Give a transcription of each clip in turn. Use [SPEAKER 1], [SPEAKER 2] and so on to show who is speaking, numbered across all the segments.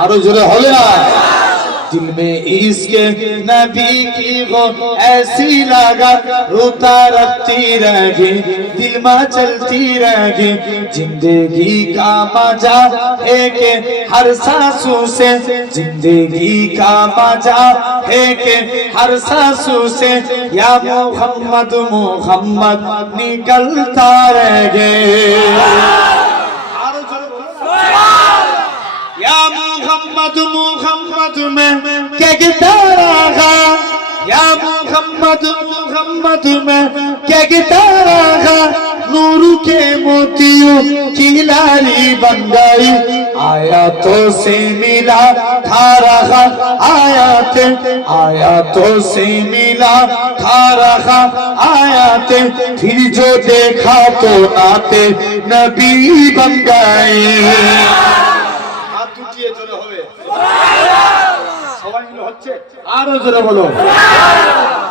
[SPEAKER 1] আরও জোরে হবে না دل میں اس کے نبی کی وہ ایسی لاگت روتا رکھتی رہے، دل میں چلتی رہے۔ زندگی کا مزہ ہے کہ ہر سانسوں سے، زندگی کا مزہ ہے کہ ہر سانسوں سے۔ یا محمد محمد نکلتا رہے۔ আরো محمد محمد میں کہتا رہا یا محمد محمد میں کہتا رہا نور کے موتیوں کی لالی بن گئی۔ آیاتوں سے ملا تھا رہا آیات آیاتوں سے ملا تھا رہا آیات پھر جو دیکھا تو ناتے نبی بن گئے সবাই মিলে হচ্ছে আরও জোরে বলো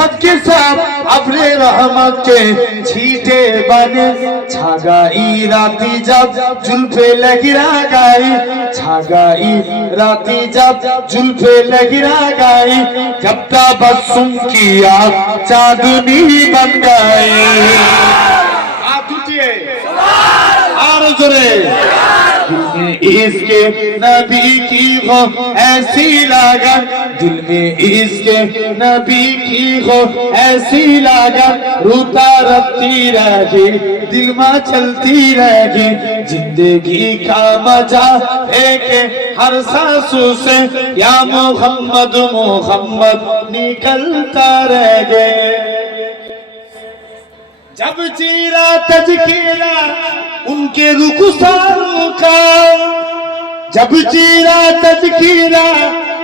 [SPEAKER 1] سب کے سب اپنے رحمت کے چھیٹے بنے چھاگائی راتی جب جل پہ لگرا گئی گائی چھاگائی راتی جب جل پہ لگی لگرا گائی جب تا بس تبسم کیا چاندنی بن گائی آپ اٹھئے اور جرے اس کے نبی کی وہ ایسی لگن دل میں اس کے نبی کی ہو، ایسی لاگن روتا رکھتی رہے دل میں چلتی رہے زندگی کا مزہ ہے کہ ہر سانسوں سے یا محمد محمد نکلتا رہے جب چیرا تجکیرا ان کے رخساروں کا، جب چیرا تجکیرا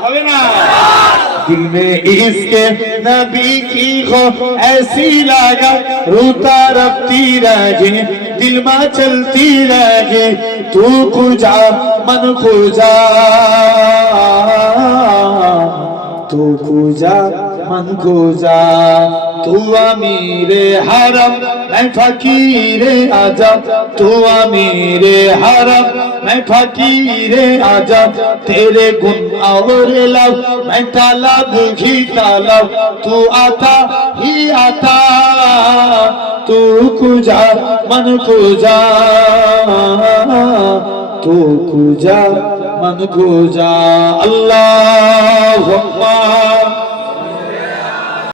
[SPEAKER 1] হবে دل میں اس کے نبی کی ہو ایسی لگا روتا رکھتی رہے، دل میں چلتی رہے، تو کجا من کجا تو کجا من کجا تو امیر حرم میں فقیر عجب تو امیر حرم میں فقیر عجب تیرے گن اور لب میں طلب ہی طلب تو آتا ہی آتا تو کجا من کجا تو کجا من کجا اللہ